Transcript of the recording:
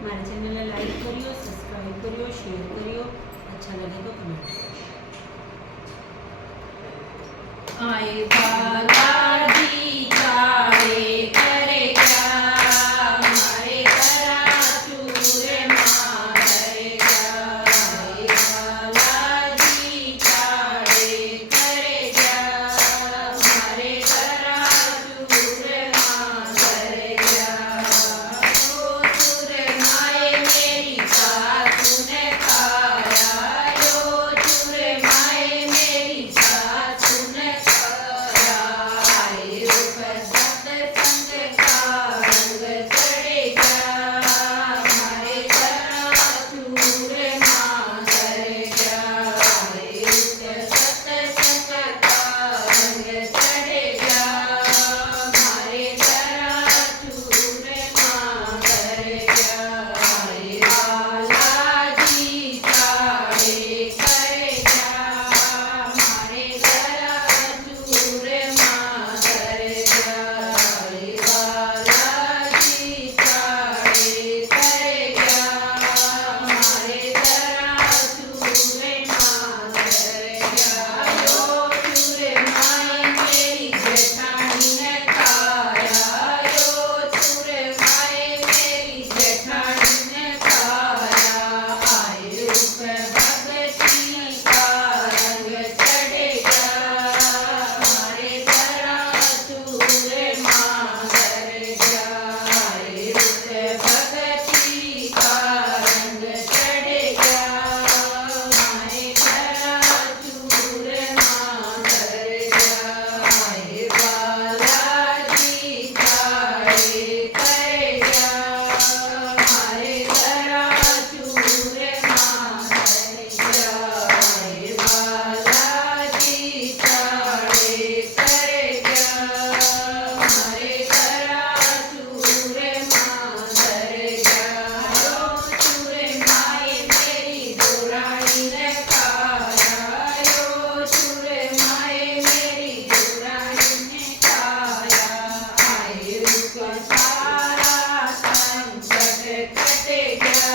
हमारे चैनल ने लाइक करियो, सब्सक्राइब करियो, शेयर करियो, अच्छा लगे तो कमेंट करियो। आए बालाजी चारे करे क्या, हमारे करा चूरे मारे क्या। आए बालाजी चारे करे क्या, हमारे करा चूरे मारे क्या। यो चूरे माए मेरी सासू ने खाया, यो चूरे माए मेरी सासू ने खाया। आए ऊपर सत्संग का रंग चढ़ेगा, हमारे करा चूरे मारेगा। आए ऊपर सत्संग का रंग चढ़ेगा, हमारे करा चूरे मारेगा। आए बालाजी चारे करेगा, हमारे करा चूरे मारेगा। आए बालाजी चारे करेगा, हमारे करा चूरे मारेगा। यो चूरे माए मेरी जेठानी ने खाया, यो चूरे माए मेरी जेठानी ने खाया। आए ऊपर भगती का रंग चढ़ेगा, हमारे करा चूरे मारेगा। आए ऊपर भगती का रंग चढ़ेगा, हमारे करा चूरे मारेगा। आए बालाजी चारे करेगा, हमारे करा चूरे मारेगा। आए बालाजी चारे करेगा, हमारे करा चूरे मारेगा। यो चूरे माए मेरी दुरानी ने खाया, यो चूरे माए मेरी दुरानी ने खाया। आए ऊपर सारा संकट कटेगा,